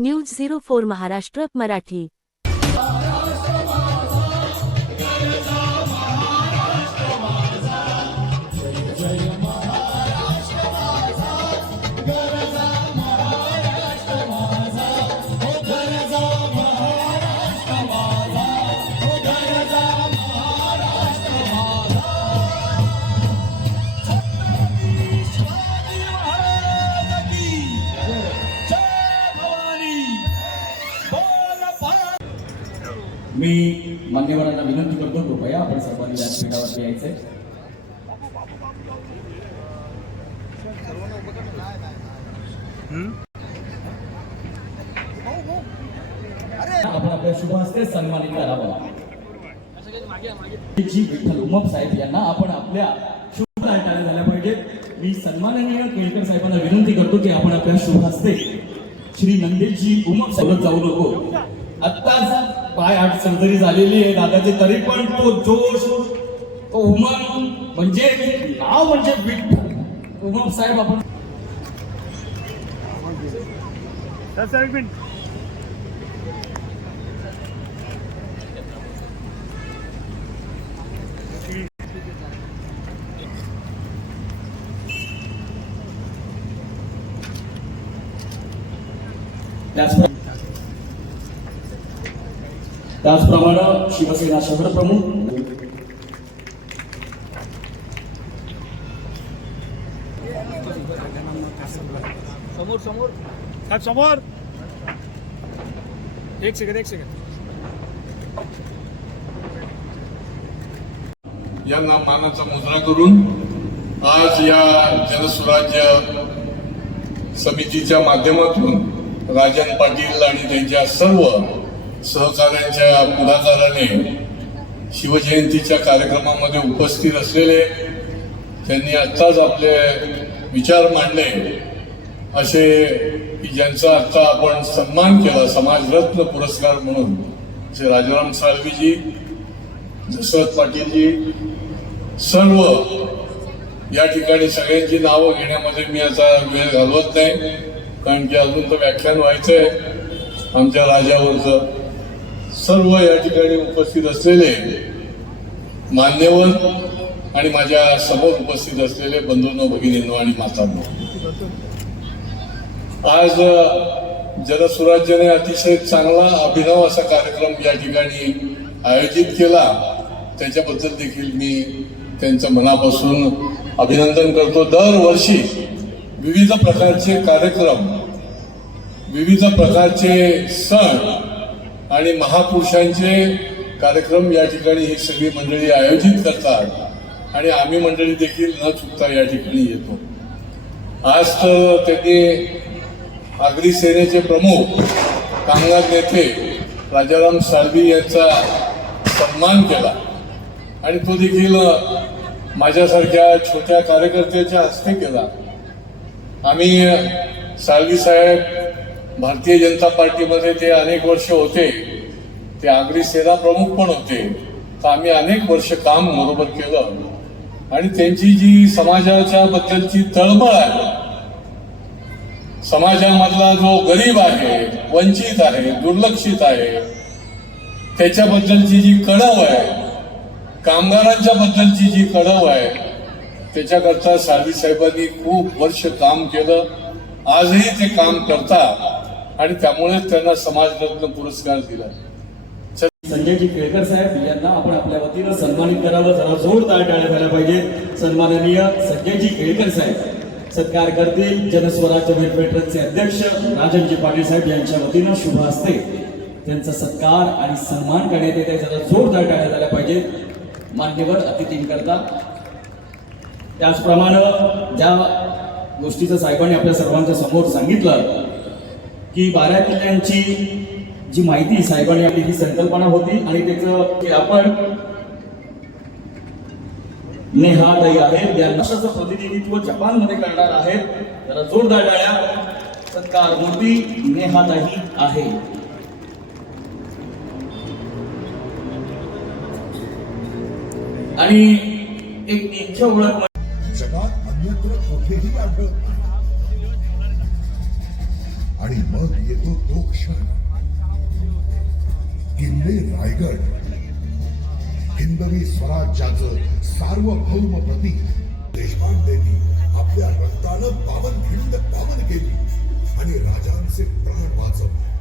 News zero four Maharashtra Marathi मी मान्यवरांना विनंती करतो कृपया आपण सर्वांनी व्यासपीठावरती यायचंय. आपण आपल्या शुभ हस्ते सन्मानित करावं जी विठ्ठल उमप साहेब यांना आपण आपल्या शुभ टाळ्या झाल्या पाहिजेत. मी सन्माननीय केळकर साहेबांना विनंती करतो की आपण आपल्या शुभ हस्ते श्री नंदेशजी उमप साहेब जाऊ नको. आत्ताच पाय आठ सर्जरी झालेली आहे. दादाची तरी पण तो जोश तो उमंग म्हणजे नाव म्हणजे विठ्ठल उमप साहेब आपण त्याचप्रमाणे त्याचप्रमाणे शिवसेना शहर प्रमुख. समोर समोर. साहेब समोर. एक सेकंद एक सेकंद यांना मानाचा मुद्रा करून आज या जनस्वराज्य समितीच्या माध्यमातून राजन पाटील आणि त्यांच्या सर्व सहकाऱ्यांच्या पुढाकाराने शिवजयंतीच्या कार्यक्रमामध्ये उपस्थित असलेले त्यांनी आत्ताच आपले विचार मांडले असे की ज्यांचा आता आपण सन्मान केला समाजरत्न पुरस्कार म्हणून जे राजाराम साळवीजी दशरथ पाटीलजी सर्व या ठिकाणी सगळ्यांची नावं घेण्यामध्ये मी आता वेळ घालवत नाही कारण की अजून तर व्याख्यान व्हायचंय आमच्या राजावरचं. सर्व या ठिकाणी उपस्थित असलेले मान्यवर आणि माझ्यासमोर उपस्थित असलेले बंधूंनो भगिनींनो आणि मातांनो आज जनसुराज्याने अतिशय चांगला अभिनव असा कार्यक्रम या ठिकाणी आयोजित केला. त्याच्याबद्दल देखील मी त्यांचं मनापासून अभिनंदन करतो. दरवर्षी विविध प्रकारचे कार्यक्रम विविध प्रकारचे सण आणि महापुरुषांचे कार्यक्रम या ठिकाणी ही सगळी मंडळी आयोजित करतात. आणि आम्ही मंडळी देखील न चुकता या ठिकाणी येतो. आज तर त्यांनी आगरी सेनेचे प्रमुख कामगार नेते राजाराम साळवी यांचा सन्मान केला. आणि तो देखील माझ्यासारख्या छोट्या कार्यकर्त्याच्या हस्ते केला. आम्ही साळवी साहेब भारतीय जनता पार्टीमध्ये ते अनेक वर्ष होते. ते आगरी सेना प्रमुख पण होते. तर आम्ही अनेक वर्ष काम बरोबर केलं. आणि त्यांची जी समाजाच्या बद्दलची तळमळ आहे समाजामधला जो गरीब आहे वंचित आहे दुर्लक्षित आहे त्याच्याबद्दलची जी कडव आहे कामगारांच्या बद्दलची जी कडव आहे त्याच्याकरता साळवी साहेबांनी खूप वर्ष काम केलं. आजही ते काम करतात. आणि त्यामुळेच त्यांना समाजरत्न पुरस्कार दिला. संजयजी केळकर साहेब यांना आपण आपल्या वतीनं सन्मानित करावं. जरा जोरदार टाळ्या झाल्या पाहिजे. सन्माननीय संजयजी केळकर साहेब. सत्कार करतील जनस्वराज्य वेटवेटरचे अध्यक्ष राजनजी पाटील साहेब यांच्या वतीनं शुभ असते त्यांचा सत्कार आणि सन्मान करण्यात येत आहे. जरा जोरदार टाळ्या झाल्या पाहिजेत मान्यवर अतिथींकरता. त्याचप्रमाणे ज्या गोष्टीचं साहेबांनी आपल्या सर्वांच्या समोर सांगितलं की बारा किल्ल्यांची जी माहिती साहेबांनी आपली ही संकल्पना होती आणि त्याचं की आपण नेहाताई आहेत या राष्ट्राचं प्रतिनिधित्व जपानमध्ये करणार आहेत जरा जोरदार डाळ्या सत्कार मूर्ती नेहाताई आहे. आणि एक इच्छा ओळख जगात अन्यत्र कुठेही आढळत नाही. आणि मग येतो तो क्षण. किल्ले रायगड. हिंदवी स्वराज्याचं सार्वभौम प्रतीक. देशपांडेंनी आपल्या रक्तानं पावन खिंड पावन केली. आणि राजांचे प्राण वाचवले.